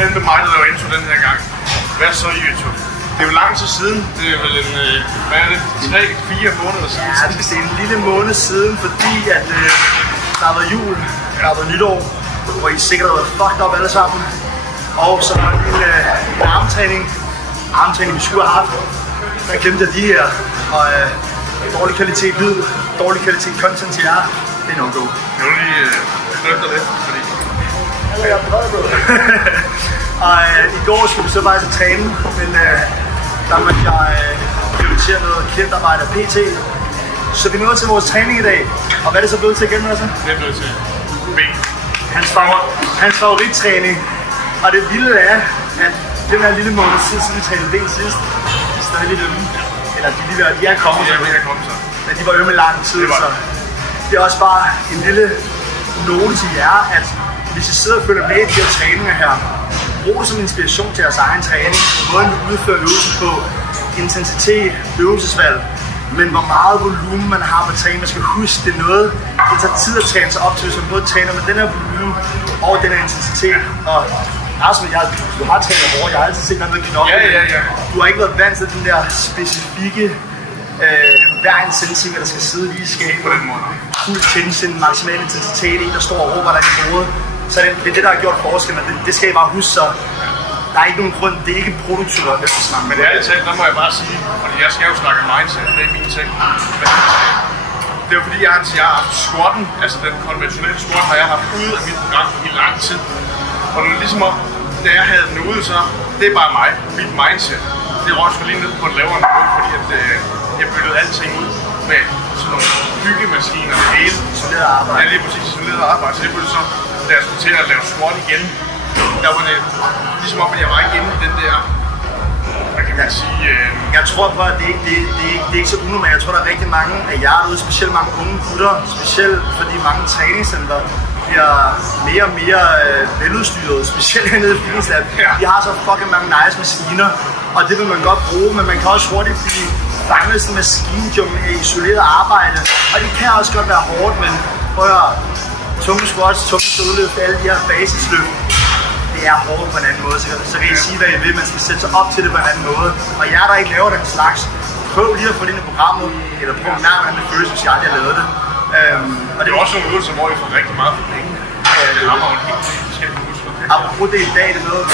fandme mig, der laver intro den her gang. Hvad så, YouTube? Det er jo lang tid siden. Det er vel en, hvad er det? 3-4 måneder siden? Ja, det er en lille måned siden, fordi at der har været jul, der har været nytår, hvor I sikkert har været fucked up alle sammen. Og så var det en armtræning, vi skulle have haft. Der glemte jeg de her, og dårlig kvalitet lyd, dårlig kvalitet content til jer, det er no-go. Jeg vil lige løfte lidt, fordi... Jeg er bred, bro. Og i går skulle vi så bare til træne, men der måtte jeg prioritere noget klientarbejde af PT. Så vi nåede til vores træning i dag, og hvad er det så blevet til igen, altså? Det er blevet til ben. Hans favorittræning, og det vilde er, at den her lille måned siden vi trænede ben sidst, de er stadig lidt ømme. Eller de er kommet så. Men de var ømme lang tid, så det er også bare en lille note til jer, at hvis I sidder og følger med i de her træninger her, brug det som inspiration til jeres egen træning. Måden vi udfører øvelsen på, intensitet, øvelsesvalg, men hvor meget volumen man har på træning. Man skal huske, det er noget, det tager tid at træne sig op til, hvis man både træner med den her volumen og den her intensitet. Og altså, du har trænet hårdt, jeg har altid set noget med knokler. Ja. Du har ikke været vant til den der specifikke hver en centimeter, der skal sidde lige i skabet. På den måde. Fuld tension, maksimal intensitet, en der står og råber der i hovedet. Så det er det, der har gjort forskel, men det skal I bare huske, så der er ikke nogen grund, det er ikke produktivt at snakke. Men ærligt talt, der må jeg bare sige, fordi jeg skal jo snakke mindset, det er min ting. Det er jo fordi, jeg har haft squatten, altså den konventionelle squat, har jeg haft ude af mit program i lang tid. Og det er ligesom om, da jeg havde den ude, så det er bare mig, mit mindset. Det røg sgu lige ned på en lavere niveau, fordi at, jeg byttede alting ud med sådan nogle byggemaskiner og det hele. Isoleret arbejde. Ja, lige præcis isoleret arbejde. Så det blev så, da jeg skulle til at lave squat igen, der var det ligesom om, at jeg var ikke inde i den der, hvad kan man sige... Jeg tror på, at det er ikke så unormalt. Jeg tror, der er rigtig mange af jer derude, specielt mange unge gutter, specielt fordi mange træningscenter bliver mere og mere veludstyret, specielt hernede i Fitnesslab. De har så fucking mange nice maskiner, og det vil man godt bruge, men man kan også hurtigt blive fanget sådan en maskinjungle af isoleret arbejde. Og det kan også godt være hårdt, men prøv at høre, tunge squats, tunge stødløft, alle de her basisløft, det er hårdt på en anden måde, så kan I sige, hvad I vil, man skal sætte sig op til det på en anden måde. Og jer, der ikke laver den slags, prøv lige at få det ind i programmet, eller prøv at mærke, hvordan det føles, hvis jeg aldrig har lavet det. Og det er også nogle øvelser, hvor I får rigtig meget for penge. Det rammer jo en helt forskellige muskler. Apropos det i dag, det er noget,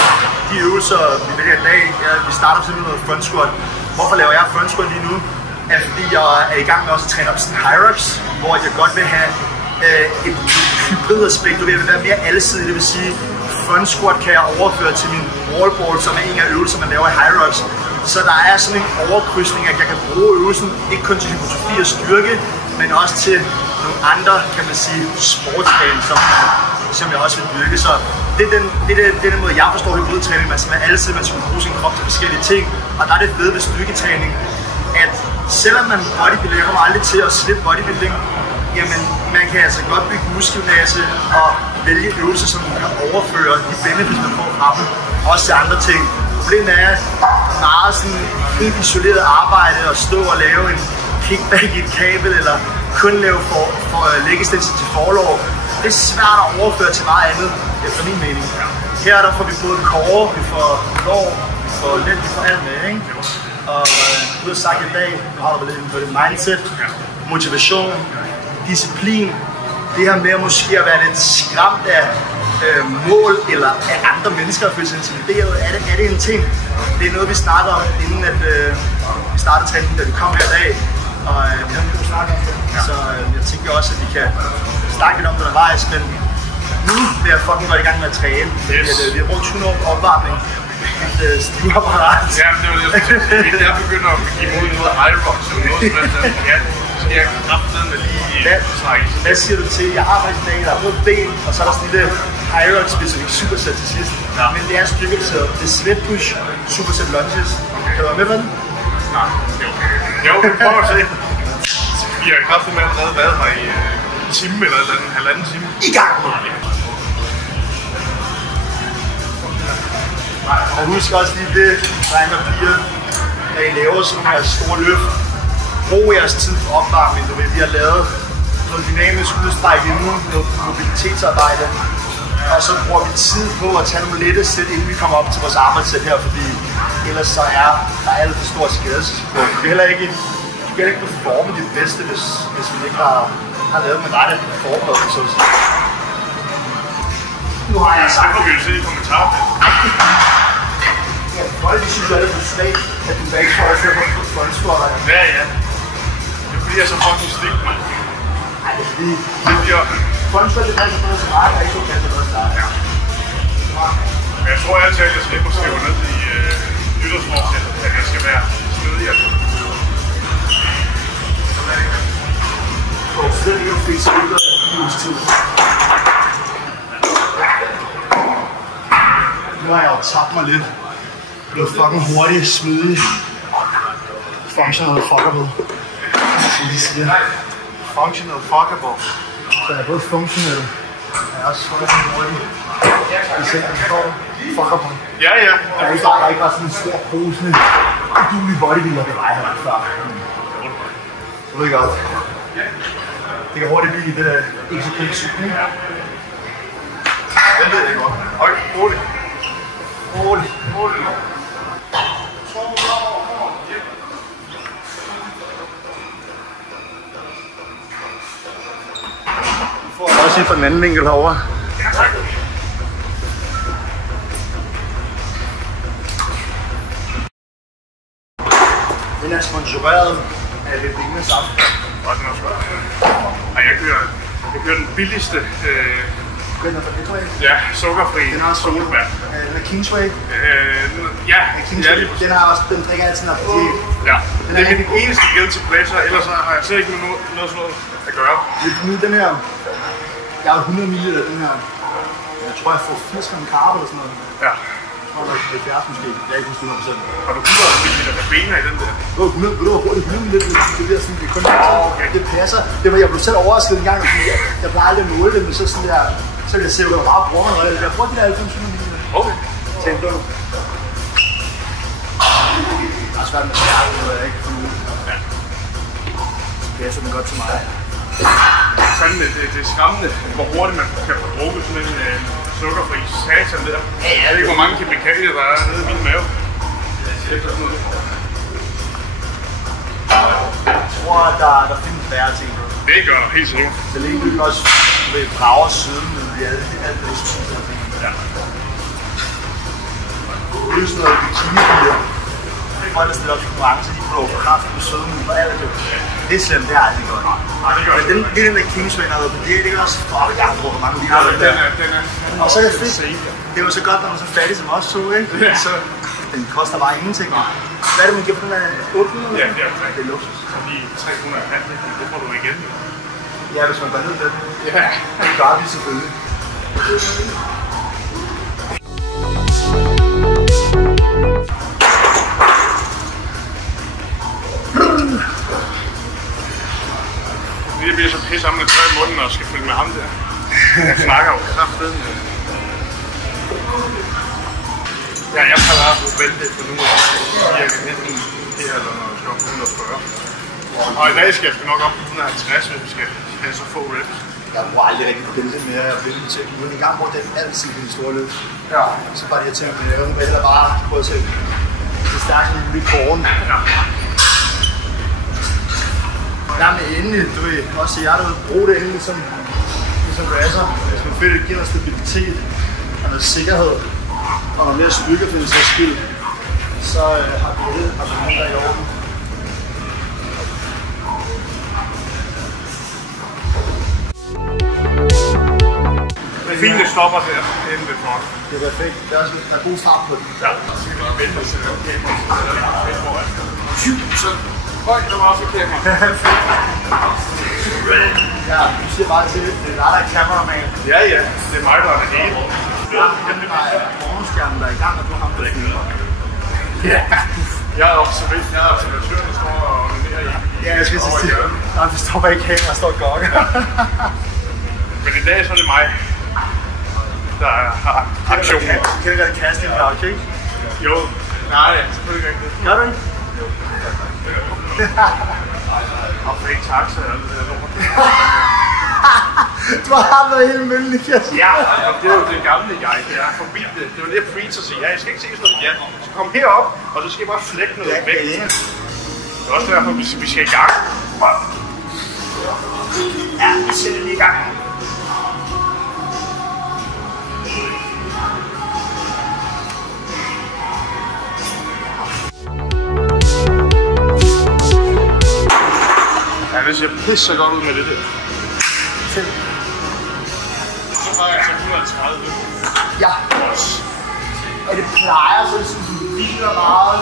de øvelser, vi vælger i dag, vi starter simpelthen med noget front squat. Hvorfor laver jeg front squat lige nu? Er fordi jeg er i gang med også at træne op sådan Hyrox, hvor jeg godt vil have et hybridaspekt, og jeg vil være mere alsidig, det vil sige, front squat kan jeg overføre til min wall ball, som er en af øvelser, man laver i Hyrox. Så der er sådan en overkrydsning, at jeg kan bruge øvelsen, ikke kun til hypotrofi og styrke, men også til nogle andre, kan man sige, sportsgrene, som jeg også vil bygge. Så det er den måde, jeg forstår hybridtræning. Man skal være altid, man skal bruge sin krop til forskellige ting. Og der er det fede ved styrketræning, at selvom man bodybuilding, jeg kommer aldrig til at slippe bodybuilding, jamen man kan altså godt bygge muskelmasse og vælge øvelser, som man kan overføre de benefits, man får fra dem, også til andre ting. Problemet er meget sådan helt isoleret arbejde og stå og lave en kickback i et kabel, eller kun lave for leg extension til forlov. Det er svært at overføre til meget andet, efter min mening. Her der får vi både core, vi får lår, vi får let, vi får alt med, ikke? Og du har sagt i dag, nu har du vel lidt på det mindset, motivation, disciplin, det her med at måske at være lidt skræmt af mål eller af andre mennesker at føle sig intimideret. Er det en ting? Det er noget, vi snakker om, inden at vi startede træningen, da vi kom her i dag. Og vi har ikke snakket om det, så jeg tænker også, at vi kan snakke lidt om det undervejs, men nu vil jeg fucking godt i gang med at træne. Vi har brugt 100 år på opvarmning. Et stivapparat. Ja, det var det. Jeg begynder at give mod noget Hyrox og noget sådan. Ja, skal jeg kraftedeme med lige trække. Hvad siger du til? Jeg har faktisk en dag, der er både ben, og så er der sådan en lille Hyrox specific superset til sidst. Ja. Men det er styrkebaseret. Det er sweat push superset lunges. Okay. Kan du være med på den? Nej, jo, vi prøver at se. Vi har kraftedeme allerede været her i en time eller en halvanden time. I gang! Og husk også lige det, drenge og piger, når I laver sådan her store løft. Brug jeres tid på opvarmning, vi har lavet noget dynamisk udstræk endnu, noget mobilitetsarbejde. Og så bruger vi tid på at tage nogle lette sæt, inden vi kommer op til vores arbejdssæt her, fordi ellers så er der alt for stor skadesrisiko. Du kan heller ikke performe dit bedste, hvis vi ikke har lavet den rette forberedelse. Nu har jeg sagt... Det får vi jo se i kommentarer. Ja, folk synes jo, at det er svagt, at du ikke får at føre på frontsquatter. Ja. Det er fordi, jeg er så fucking stik, mand. Nej, det er fordi... Frontsquat, det passer noget til mig, og ikke så passer noget til dig. Ja. Men jeg tror altid, at jeg skal ikke skrive ned i nytårsforsættet, at jeg skal være snedig. Og så er det jo fint, så det er uges tid. Nu har jeg jo tabt mig lidt. Det er fucking hurtigt, smidig. Functional fuckable. Som de siger. Functional fuckable. Så jeg er både functional, og jeg er også fucking hurtig. I sengen står fuckable. Ja. Der er ikke bare sådan en stor posende, uduelig bodybuilder, det var jeg her før. Jeg ved godt. Det kan hurtigt blive lidt ikke så pænt sygt, ikke? Den ved jeg godt. Okay, roligt. Du får også fra den anden vinkel herovre. Ja, tak. Den er sponsoreret af det lignende saft. Jeg kører den billigste Den er fra Kingsway. ja, sukkerfri solbær. Den er Kingsway. Ja, Kingsway. lige Den har også, den drikker altid når fordi ja. Det er min eneste guilty pleasure, ellers har jeg slet ikke noget sådan noget at gøre. den her, jeg har 100 ml af den her. Jeg tror jeg får 80 gram karb eller sådan noget. Ja. Jeg tror nok 70 måske. Jeg er ikke 100%. Har du 100 ml af bener i den der? Det var 100 ml. Det bliver sådan, det er kun okay. Det passer. Jeg blev selv overrasket en gang, fordi jeg plejer aldrig at måle det, men så sådan der, så vil jeg se, hvor meget bruger man. Jeg bruger de der 90 ml. Okay. Tag en blå. Det er svært med stærke, det jeg ikke fundet ud. Ja. Så passer den godt til mig. Fandme, det er skræmmende, hvor hurtigt man kan få drukket sådan en sukkerfri satan der. Jeg ved ikke, hvor mange kemikalier der er nede i min mave. Efter sådan noget. Jeg tror, at der findes værre ting. Det gør der helt sikkert. Så længe du også ved brager siden, men vi er alt det spiser. Ja. Det er jo sådan noget bikini-bier. Folk, der stiller op til konkurrence, de får kraft på søden på alt det. Det er slemt, det har jeg aldrig gjort. Men det er den der Kingsway, der har været på det er også fuck, jeg har brugt mange liter af den der. Og så er det fedt. Det er jo så godt, når man er så fattig som os to, ikke? Så den koster bare ingenting. Hvad er det, man giver for den der 800? Ja, det er luksus. Så de 300 det får du igen. Ja, hvis man går ned den. Ja. Det gør vi selvfølgelig. Jeg bliver så pisse om med tør i munden og skal følge med ham der. Jeg snakker jo kraftedeme. Ja, jeg har været på væltet for nu. Jeg kan næsten det her, når jeg skal op på 140. Og i dag skal jeg nok op på 150, hvis vi skal have så få reps. Jeg bruger aldrig rigtig bælte mere, jeg bælte til. Men en gang brugte jeg altid på de store løb. Ja. Så bare det, jeg tænker, at jeg vil bare prøve at se det stærkt i korn. Ja. Ja, men endelig, du ved, også jeg derude, bruge det endelig som racer. Hvis man føler, det giver noget stabilitet og noget sikkerhed og noget mere styrke for en sags skyld, så har vi det der i orden. Fint, det stopper der, inden det får. Det er perfekt. Der er god fart på den. Ja, så skal vi bare vente til det. Så høj, der var også et kamera. Ja, du siger bare til, det er der cameraman. Ja, det er mig, der er det hele. Den har morgenskærmen, der er i gang, og du har ham, der filmer. Ja, jeg er observatøren, der står og onanerer i. Ja, jeg skal sige, nej, det står bare ikke kamera, der står og gokker. Men i dag så er det mig, der har aktionen. Kan du godt kaste en couch, ikke? Jo, nej, selvfølgelig ikke det. Gør du ikke? Og fake taxa og alt det der lort. Du har haft noget helt møllen, Niklas. Ja, det er jo det gamle jeg. Det er forbi det. Det var det, jeg preacher siger. Ja, jeg skal ikke se sådan noget. Ja, så kom herop, og så skal jeg bare flække noget væk. Det er også derfor, vi skal i gang. Ja, vi sætter lige i gang. Ja, det ser pisse godt ud med det der. Fedt. Så har jeg så 130. Ja. Og det plejer, så det sådan, du hviler meget.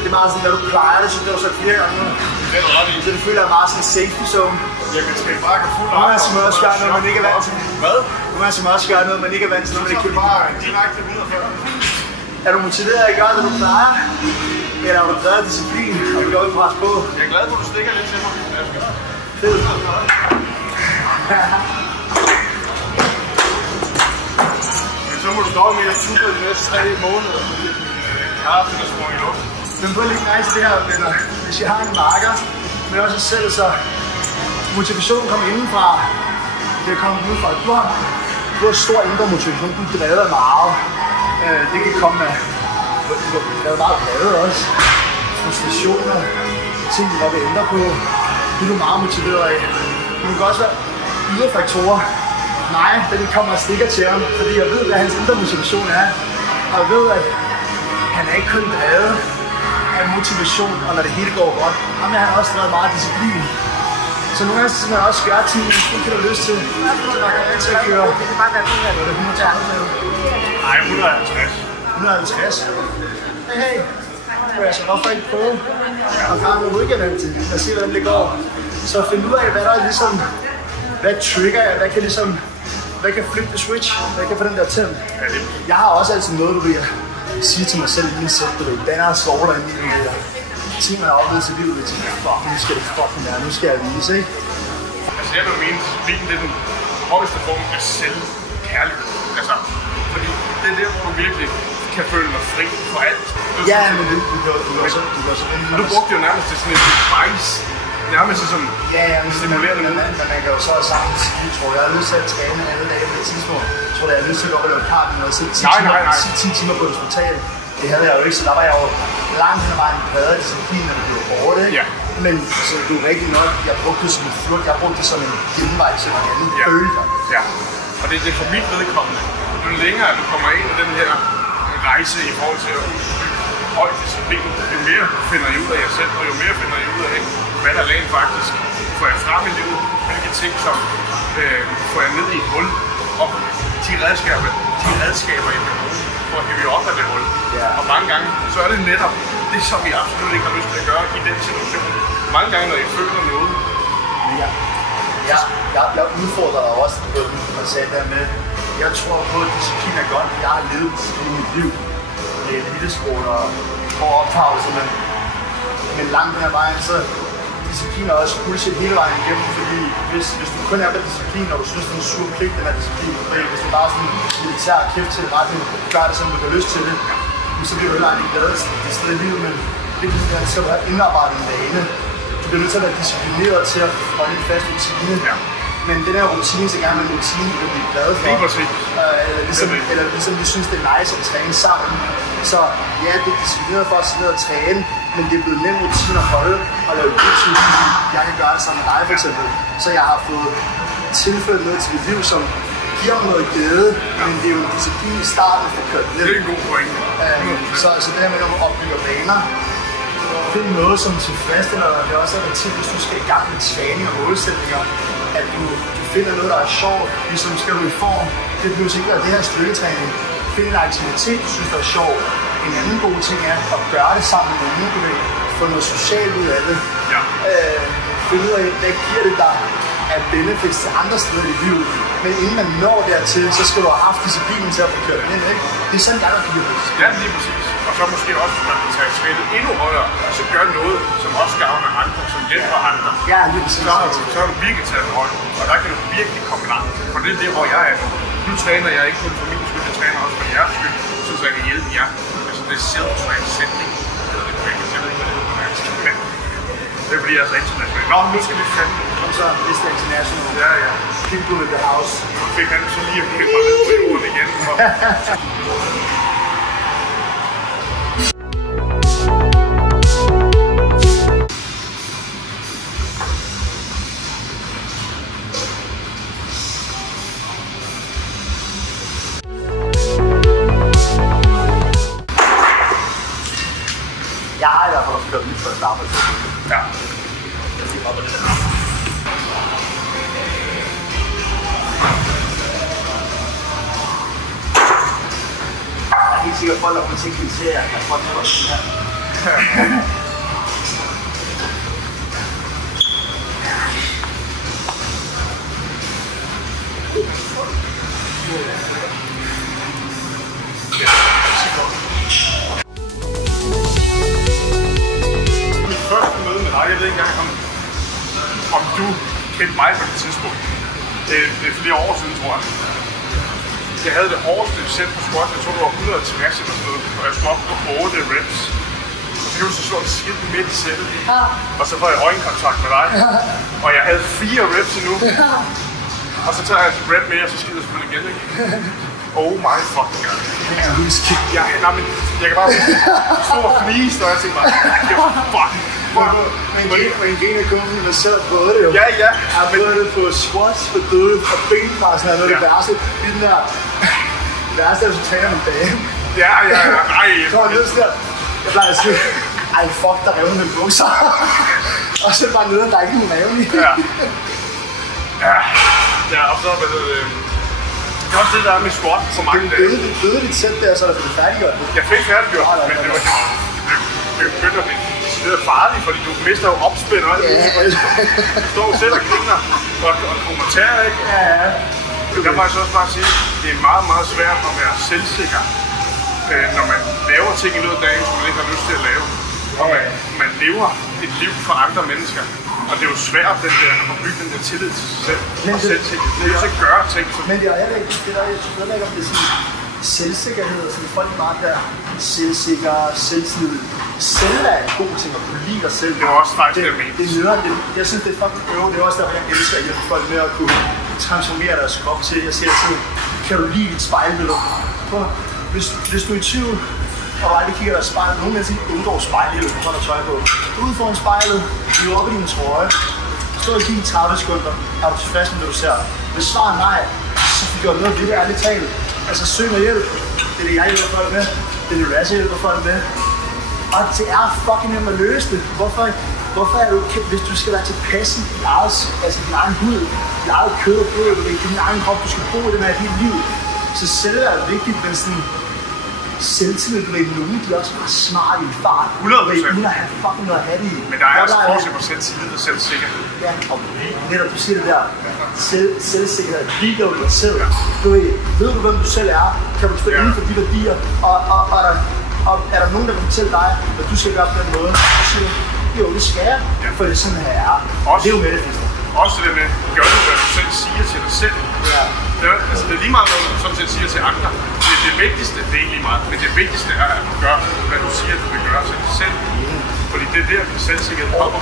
Det er meget sådan, når du plejer det, så det var så 4 gange nu. Det er du ret i. Så det føler jeg meget sådan en safety zone. Jeg kan skal bare gå fuld op. Nu er jeg som også gøre noget, man ikke er vant til. Hvad? Nu er jeg som også gøre noget, man ikke er vant til, når man ikke kan lide. Bare direkte 140. Er du motiveret at gøre det, du plejer? Eller har du drevet disciplin, og du går ikke pres på? Jeg er glad for, at du stikker lidt til mig. Fedt. Men så må du dog med at super de næste 3 måneder. Ja, det er sprung i luft. Men prøv lige nice det her, venner. Hvis jeg har en marker, men også selv, så motivationen kommer indenfra. Det er kommet udefra. Du har stor indre motivation. Du er drevet af meget. Det kan komme af. Du har drevet meget drevet også. Frustrationer. Ting, der vil ændre på. Det er du meget motiveret af. Men det kan også være ydre faktorer. Nej, den kommer og stikker til ham, fordi jeg ved, hvad hans indre motivation er. Og jeg ved, at han er ikke kun drevet af motivation, og når det hele går godt. Ham er han også drevet meget disciplin. Så nogle gange skal man også gøre ting, man ikke har lyst til. Til at køre. Det kan bare være 130. Nej, 150. 150. Hey. Altså, hvorfor ikke prøve at gøre noget, du ikke er vant til, og se, hvordan det går. Så find ud af, hvad der er ligesom, hvad trigger jeg, hvad kan flip the switch, hvad kan få den der tænd. Jeg har også altid noget, du vil sige til mig selv i min sæt, den er svogler i min liv. Ting, man har oplevet til livet, og tænker, fuck, nu skal det fucking være, nu skal jeg vise, ikke? Altså, jeg vil mene, at det er den højeste form af selvkærlighed. Altså, fordi det er der, hvor du virkelig kan føle mig fri for alt. Ja, men du gør så du brugte jo nærmest til sådan et device. Nærmest som stimulerende men man kan jo så sagtens sige, tror jeg har lyst til at træne alle dage på et tidspunkt. Tror jeg har lyst til at gå og lave karten og sidde 10 timer på et hospital. Det havde jeg jo ikke, så der var jeg jo langt hen ad vejen bredere disciplin, når det blev hårdt, ikke? Ja. Men så du er rigtig nok, jeg brugte det som en flugt, jeg brugte det som en genvej til en anden følelse. Ja, og det er for mit vedkommende. Jo længere du kommer ind i den her rejse i forhold til at høj disciplin, jo mere finder jeg ud af jer selv, og jo mere finder jeg ud af, hvad der rent faktisk får jeg frem i livet, hvilke ting som får jeg ned i et hul, og de redskaber jeg kan bruge for at hive op af det hul. Ja. Og mange gange, så er det netop det, som vi absolut ikke har lyst til at gøre i den situation. Mange gange, når I føler noget. Jeg udfordrer dig også på den, og sagde der med, jeg tror på, at disciplin er godt. Jeg har levet disciplin i mit liv. Med eliteskole og hård optagelse, men langt den her vejen, så disciplin er også bullshit hele vejen igennem, fordi hvis du kun er på disciplin, og du synes, det er en sur pligt, den her disciplin, hvis du bare sådan militær kæft til retning, gør det, som du har lyst til det, så bliver du heller ikke glad det sted i livet, men det er, at skal du have indarbejdet en vane. Du bliver nødt til at være disciplineret til at holde en fast rutine. Ja. Men den her rutine, så gerne med en rutine, du kan blive glad for. Eller ligesom vi synes, det er nice at træne sammen. Så ja, det er disciplineret for at sidde og træne, men det er blevet nem rutine at holde og lave YouTube. Jeg kan gøre det sammen med dig for eksempel. Så jeg har fået tilføjet noget til mit liv, som giver mig noget glæde, men det er jo en disciplin i starten for kørt ned. Det er en god point. Så det her med at opbygge vaner, find noget, som tilfredsstiller dig. Det er også til, hvis du skal i gang med træning og målsætninger, at du finder noget, der er sjovt, ligesom skal du i form. Det behøver ikke være det her styrketræning. Find en aktivitet, du synes, der er sjovt. En anden god ting er at gøre det sammen med nogen, du vil få noget socialt ud af det. Ja. Find ud af, hvad giver det dig af benefits til andre steder i livet. Men inden man når dertil, så skal du have haft disciplinen til at få kørt ind, ikke? Det er sådan, der kan blive det. Ja, lige præcis. Og så måske også, at man kan tage skridtet endnu højere, og så gøre noget, som også gavner andre, som hjælper andre. Ja, lige præcis. Så har du virkelig taget en højde, og der kan du virkelig komme langt. For det er det, hvor jeg er. Nu træner jeg ikke kun for min skyld, jeg træner også for jeres skyld, så jeg kan hjælpe jer. Altså, det er self-transcending. Jeg ved ikke, hvad det hedder på dansk. Det er fordi, jeg er så international. Nå, nu skal vi fandme. Kom så, Mr. International. Ja, ja. People in the house. Så fik han så lige at pille mig ned på jorden igen. Jeg har i hvert fald også kørt mit første arbejde. Ja. Jeg siger bare på det der. Jeg er helt sikker, at folk der kommer til at kritisere, at folk er godt sådan her. Mit første møde med dig, jeg ved ikke engang om du kendte mig på det tidspunkt. Det er flere år siden, tror jeg. Jeg havde det hårdeste sæt på squat, jeg tror det var 160 eller sådan noget, og jeg skulle op på 8 reps. Og så kan du så slå et skidt midt i sættet, og så får jeg øjenkontakt med dig. Og jeg havde 4 reps endnu. Og så tager jeg et rep med, og så skider jeg selvfølgelig igen, ikke? Oh my fucking god. Jeg kan bare stå og flise, og jeg tænker bare, fuck. Men en af kunden, der selv har prøvet det jo. Ja. Jeg har prøvet det på squats, på døde, på bænkpressen, og noget af det værste. I den der, det værste er, at du træner min dame. Ja, nej. Kommer ned sådan der. Jeg plejer at sige, ej fuck, der revner med bukser. Og så bare nede, der er ikke nogen revne i. Ja, og så med det. Det er også det, der er med squat for mange dage. Du døde dit sæt der, så er der blevet færdiggjort. Jeg fik færdiggjort, men det begynder at blive farligt, fordi du mister jo opspænd og alt muligt. Du står jo selv og griner og kommenterer, ikke? Ja. Der må jeg så også bare sige, det er meget, meget svært at være selvsikker, når man laver ting i løbet af dagen, som man ikke har lyst til at lave. Og man lever et liv for andre mennesker. Og det er jo svært at bygge den der tillid til sig selv og selvsikkerhed. Det er jo ikke at gøre ting. Men det er heller ikke, jeg ved ikke, om det er sådan selvsikkerhed, så det er folk meget der selvsikre, selvtillid. Selv er en god ting at kunne lide dig selv. Det var også faktisk det, jeg mente. Det er jeg synes, det er fucking øve. Det er også derfor, jeg elsker at hjælpe folk med at kunne transformere deres krop til. Jeg siger altid, kan du lide dit spejlbillede? Hvis du er i tvivl, og aldrig kigger der spejlet, nogen mennesker undgår spejlet, du får der tøj på. Ud foran spejlet, hiv op i din trøje, stå og kigge i 30 sekunder, er du tilfreds med det, du ser? Hvis svaret er nej, så fik du noget af det, ærligt talt. Altså søg mig hjælp, det er det, jeg hjælper folk med, det er det, Razzie hjælper folk med. Og det er fucking nemt at løse det. Hvorfor er du, hvis du skal være tilpas i din egen hud, dit eget kød og blod, din egen krop, du skal bo i den her hele liv, så selv er det vigtigt, men sådan selvtillid, du ved, nogen de er også bare smarte i fart. 100%. Uden at have fucking noget at have det i. Men der er også forskel på selvtillid og selvsikkerhed. Ja, og netop du siger det der. Selvsikkerhed, lider du dig selv. Du ved du, hvem du selv er? Kan du stå inden for de værdier? Og er der nogen, der kan fortælle dig, at du skal gøre på den måde? Så siger du, jo, det skal jeg, for det er sådan her er. Det er jo med det fleste. Også det med, gør du, hvad du selv siger til dig selv. Ja. Det er lige meget, hvad du sådan set siger til andre. Det vigtigste, det er ikke lige meget, men det vigtigste er, at du gør, hvad du siger, du vil gøre til dig selv. Fordi det er der, at selvsikkerhed kommer.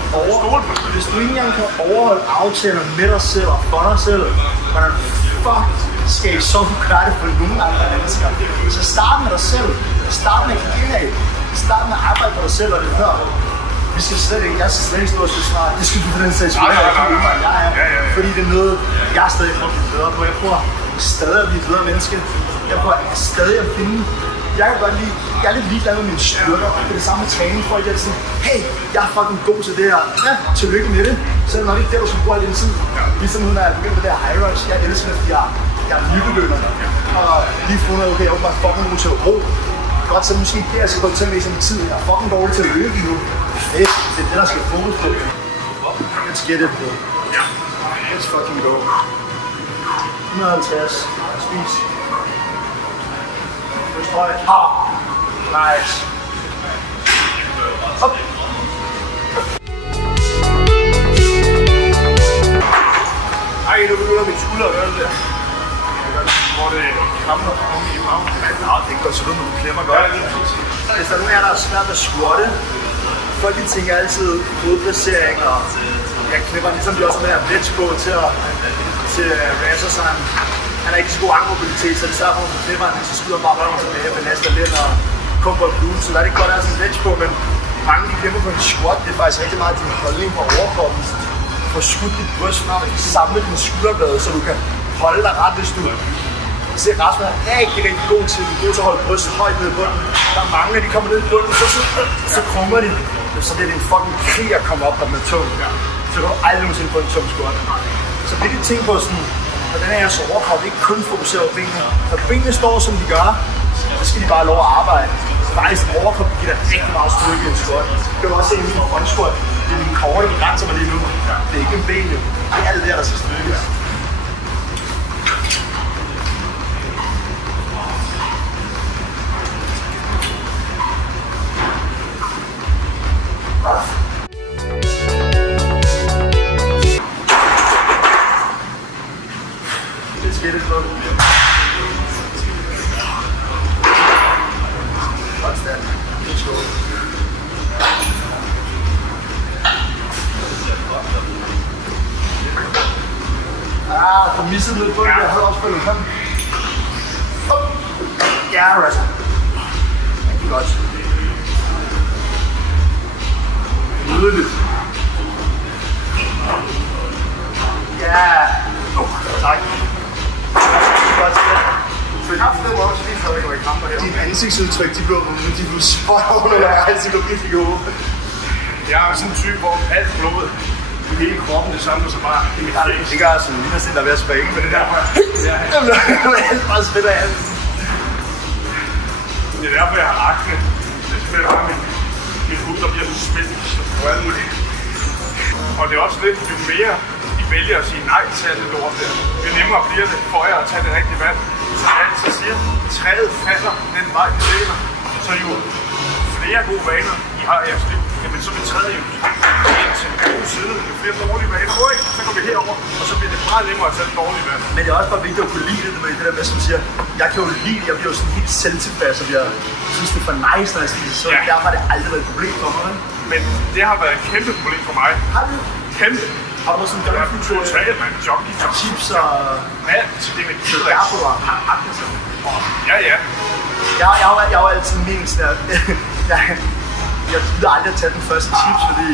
Hvis du ikke engang kan overholde aftaler med dig selv og for dig selv, hvordan fuck skal I så kunne gøre det for nogle andre mennesker? Så start med dig selv. Start med at kigge af. Start med at arbejde på dig selv, og det hører. Jeg skal slet ikke stå og sige snart. Det skal du for den sags skyld. Fordi det er noget, jeg er stadig for at blive bedre på. Jeg prøver stadig at blive et bedre menneske. Jeg prøver stadig at finde. Jeg er lidt ligeglad med mine styrker. Det er det samme med træning. Folk er sådan, hey, jeg er fucking god til det her. Ja, tillykke med det. Så er det nok ikke det, du skal bruge al din tid. Ligesom nu, når jeg begyndte med det her high rush. Jeg elsker det, fordi jeg er nybegynder. Og lige fundet, okay, jeg er bare fucking god til at ro. Godt, så måske det, jeg skal gå til med i sådan en tid. Jeg er fucking dårlig til at løbe nu. Fedt, det er det, der skal fokus på. Let's get it, bro. Let's fucking go. 150. Spis. Strøg. Nice. Op. Ej, nu begynder min skulder at gøre det der. Hvor det kramper om i maven. Nå, det går så ud, når du klemmer godt. Hvis der er nogen af jer, der er svært at squatte, folk de tænker altid fodplacering og Ja, Knipper, ligesom de også med at bridge på til Razor, så han har ikke så god armmobilitet, så det er derfor, at Knipper, så skyder bare røven tilbage med næste lidt og kommer på et blue, så der er det ikke godt at have sådan en bridge på, men mange de kæmper på en squat, det er faktisk rigtig meget din holdning på overkroppen. Få skudt dit bryst frem, og samle dine skulderblade, så du kan holde dig ret, hvis du ser Rasmus er rigtig god til. Du er god til at holde brystet højt nede i bunden. Der er mange, de kommer ned i bunden, så krummer de. Så bliver det en fucking krig at komme op med tung. Så kan du aldrig nogensinde få en tung squat. Så det er de ting på sådan, og den her overkrop ikke kun fokuserer på benene. Når benene står, som de gør, så skal de bare lov at arbejde. Faktisk en overkrop, der giver dig rigtig meget styrke i en squat. Det kan du også se i min front squat. Det er min core, der begrænser mig lige nu. Det er ikke en ben, det er alt det der skal styrkes. Let's get it, bro. What's that? Let's go. Du missede lidt på det, jeg havde også spillet. Kom. Ja, Rasta. Rigtig godt. Nydeligt. Ja. Tak. Godt spil. Jeg har flere måder, lige før jeg var i kamper her. Dine ansigtsudtryk, de blev spot on undervejs, de blev virkelig gode. Jeg er sådan en type, hvor alt blodet i hele kroppen, det samler sig bare i mit flæs. Det gør altså lige sådan, der er ved at springe, men det der bare... Alt bare spiller af alt. Det er derfor, jeg har akne. Det spiller bare min hud, der bliver så spændt og alt muligt. Og det er også lidt, jo mere I vælger at sige nej til alt det lort der, jo nemmere bliver det for jer at tage det rigtige valg. Så jeg altid siger, træet falder den vej, det ligger. Så jo flere gode vaner I har i jeres liv, jamen så vil træet jo ind til en god side. Jo flere dårlige vaner, så går vi herover, og så bliver det meget nemmere at tage den dårlige vaner. Men det er også bare vigtigt at kunne lide det med det der med, som siger, jeg kan jo lide det, jeg bliver jo sådan helt selvtilpas, og jeg synes det er for nice, når jeg spiser sundt. Ja. Derfor har det aldrig været et problem for mig. Men det har været et kæmpe problem for mig. Har du? Kæmpe. Har du sådan en døgn til totalt, man. Jockey, chips og... alt til energidrik. Så derfor du har akne sådan. Ja, ja. Jeg var altid min sådan her. Jeg gider aldrig at tage den første chips, fordi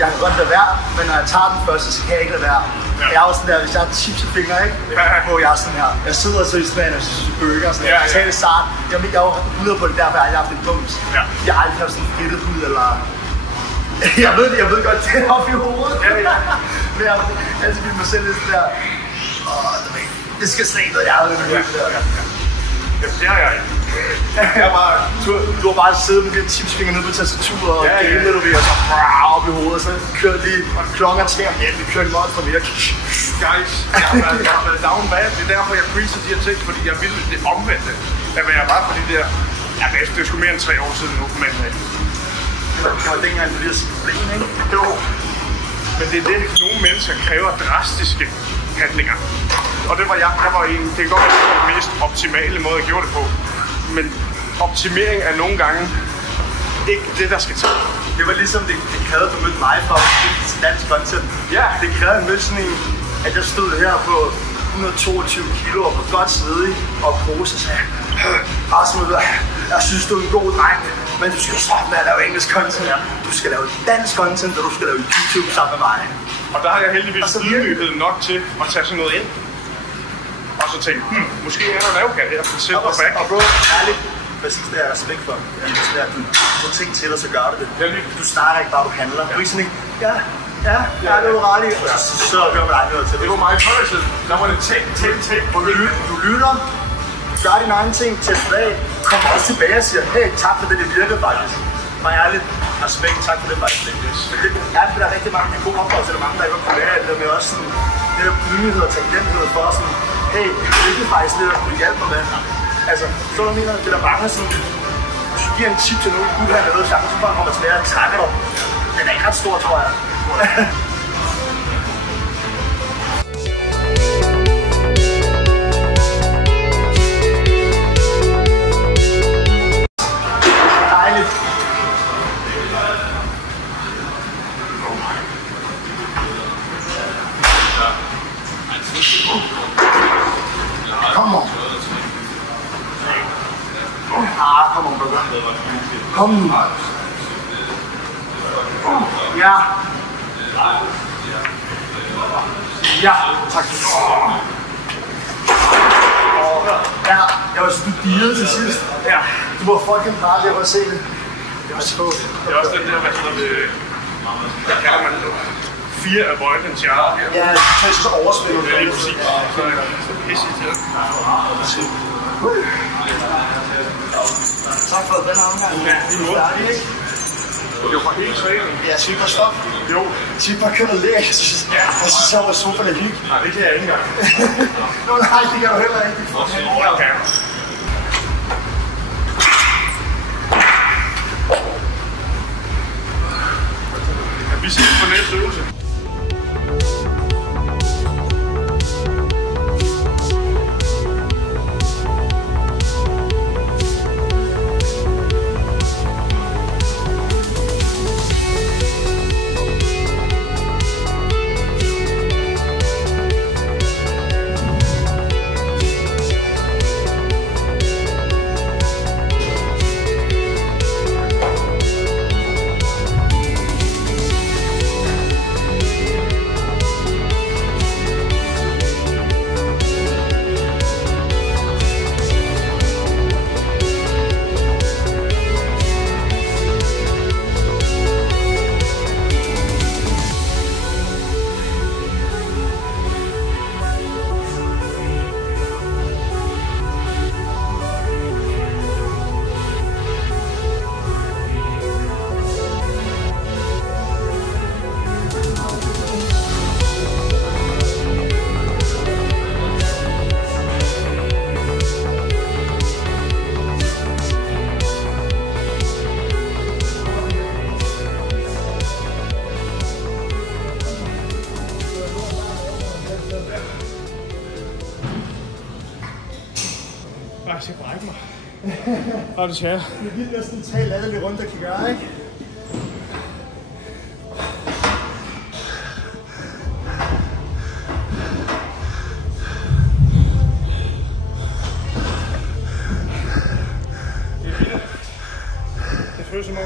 jeg kan godt lade være, men når jeg tager den første, så kan jeg ikke lade være. Ja. Jeg er også sådan der, hvis jeg har chips i fingre, ikke? Hvor jeg er sådan her. Jeg sidder så i smagen og synes burger, sådan jeg tager det sart. Jeg er jo 100 på det, derfor jeg aldrig har haft en bums. Ja. Jeg har aldrig haft sådan en fedtet hud, eller... Jeg ved godt, det er oppe i hovedet. Ja, ja. Men jeg har altid vildt mig selv lidt der. Det skal slet ikke noget, jeg har det med det der. Jamen, det har jeg ikke. Du har bare siddet med dine chipsfinger nede på tastaturet og gamet, du ved, og så op i hovedet, og så kører lige klokken 3 om natten, vi kører en mål for mere. Guys, jeg har været down bad, det er derfor, jeg preacher de her ting, fordi jeg ville det omvendte. At jeg bare for de der, ja, det er sgu mere end 3 år siden nu, men... Det var dengang, du lige sige problem, ikke? Jo, men det er det, nogle mennesker kræver drastiske handlinger. Og det var jeg var en, det kan godt være den mest optimale måde, jeg gjorde det på. Men optimering er nogle gange ikke det, der skal til. Det var ligesom, det krævede, at du mødte mig for dansk content. Ja. Det krævede en mødte sådan en, at jeg stod her på 122 kilo og var godt svedig og pose og sagde, Rasmus, jeg synes, du er en god dreng, men du skal sammen med at lave engelsk content. Du skal lave dansk content, og du skal lave YouTube sammen med mig. Og der har jeg heldigvis ydmyghed nok til at tage sådan noget ind. Og så tænke, måske er der lavkald her for selv og back. Og bro, ærligt, præcis det er respekt for. Fordi det er, du får ting til, og så gør du det. Du snakker ikke bare, du handler. Du er ikke sådan ikke, ja, det er du ret i. Så gør man aldrig noget til det. Det var meget før tid. Der var det tænk. Du lytter, gør dine egne ting, tester af, kommer også tilbage og siger, hey, tak for det, det virkede faktisk. Var ærligt, respekt, tak for det faktisk. Det er der er rigtig mange gode oplevelser, der er mange, der ikke var kunne lære, eller med også sådan, det der ydmyghed og talenthed for sådan, hey, det er faktisk det, der kunne hjælpe mig med. Altså, så du mener, det er der mange sådan, hvis du giver en tip til nogen, du har noget chance, så bare kommer tilbage og trækker dig. Den er ikke ret stor, tror jeg. Come on. Come on, brother. Kom. Ja. Ja, tak. Ja, jeg var sådan, du dirrede til sidst. Ja. Du var fucking farlig, jeg var se det. Det er også den der, hvad hedder det, der kalder man nu. 4 avoidance yards her. Ja, det er så overspillet. Det er lige præcis. Så er det pisse til. Tak for den omgang. Ja, lige måde. Færdig, ikke? Det var helt træning. Ja, super stop. Jo. Super kun at lægge. Jeg synes, jeg var super lidt hygge. Nej, det kan jeg ikke engang. Nå nej, det kan du heller ikke. Okay. Vi ses på næste øvelse. Jeg skal brække mig. Og det skal jeg. Det er vildt næsten 3 latterlige runder, der kan gøre, ikke? Det føles som om,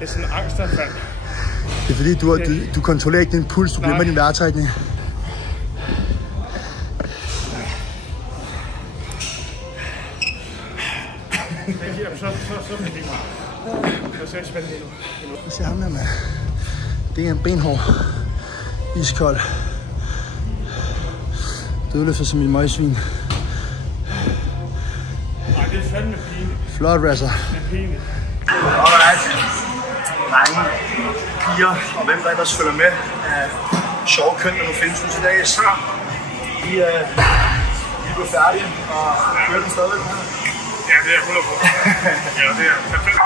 det er sådan en angstanfald. Det er fordi, du kontrollerer ikke din puls, du glemmer din vejrtrækning. Så bliver det meget. Jeg ser spændende endnu. Jeg ser ham der, mand. Det er en benhård, iskold. Dødløfter som en møgsvin. Nej, det er fandme pinligt. Flot, Rasser. Det er pinligt. Alright. Drenge, piger og hvem der ellers følger med af sjove køn, der nu findes ud til dag. Så vi blev færdige og kører den stadigvæk her. Ja, det er 100 på. Ja, det er perfekt.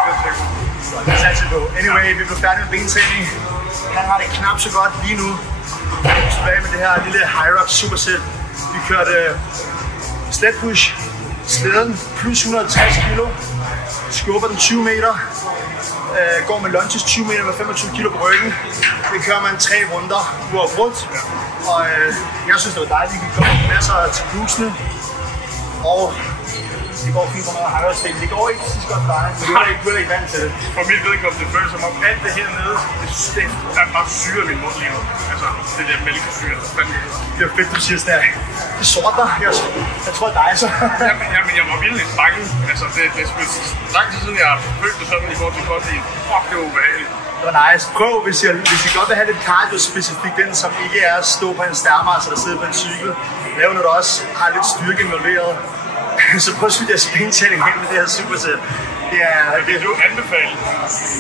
Så det satser på. Anyway, vi blev færdige med bentræning. Han har det knap så godt lige nu. Vi er tilbage med det her lille Hyrox superset. Vi kørte sled push, slæden plus 160 kilo, skubber den 20 meter, går med lunges 20 meter med 25 kilo på ryggen. Det kører man 3 runder uafbrudt. Og jeg synes, det var dejligt, vi kommer masser til blusene. Og det går fint for mig at have det. Det går ikke så godt for dig, men du er ikke vant til det. For mit vedkommende, det føles som om alt det hernede, det er bare syre i min mund lige nu. Altså, det der mælkesyre. Det er fedt, du siger sådan her. Det sorter. Jeg tror, det er dig så. Jamen, jeg var virkelig bange. Altså, det er lang tid siden, jeg har følt det sådan i forhold til kondi. Fuck, det var ubehageligt. Det var nice. Prøv, hvis I godt vil have lidt cardio-specifikt, den som ikke er at stå på en stærmars eller sidde på en cykel. Lav når du også har lidt styrke involveret. Så prøv at skyde jeres bentræning hen med det her superset. Det er... Vil du anbefale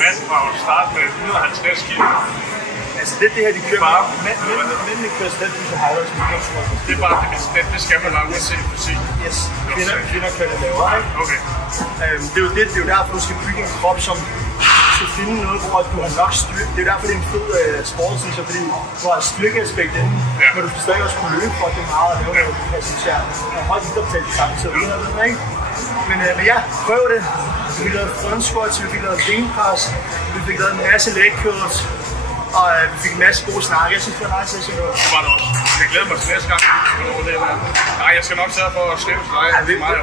mand fra at starte med 150 kilo? Altså det her, de kører bare... Mændene kører slet ikke så højere, som det er bare det skal man bare uanset fysik. Yes, kvinder kører det lavere, ikke? Okay. Det er jo derfor, du skal bygge en krop, som skal finde noget, hvor du har nok styrke. Det er derfor, det er en fed sport, synes jeg, fordi du har styrkeaspekt inden, men du skal stadig også kunne løbe for det meget og lave noget passivtjern. Og højt idrætstal samtidig, ikke? Men ja, prøv det. Vi fik lavet front squats, vi fik lavet benpres, vi fik lavet en masse leg curls. Og vi fik en masse gode snakke. Jeg synes, det var nice session. Det var det også. Jeg glæder mig til næste gang. Nej, jeg skal nok sørge for at skrive til dig.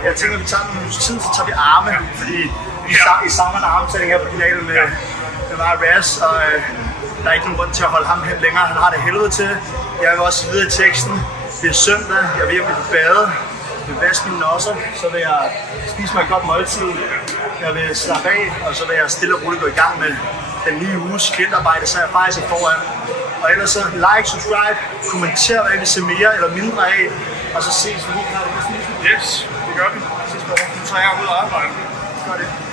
Jeg tænker, at vi tager en uges tid, så tager vi arme. Fordi I savner en armtræning her på kanalen med mig og Raz. Og der er ikke nogen grund til at holde ham hen længere. Han har det helvede til. Jeg vil også videre i teksten. Det er søndag. Jeg vil hjem i bade. Jeg vil vaske mine nosser. Så vil jeg spise mig et godt måltid. Jeg vil slappe af. Og så vil jeg stille og roligt gå i gang med den nye uges klientarbejde, så jeg faktisk er foran. Og ellers så like, subscribe, kommenter, hvad I vil se mere eller mindre af. Og så ses vi lige. Yes, det gør vi. Ses på det. Nu tager jeg ud og arbejde. Gør det.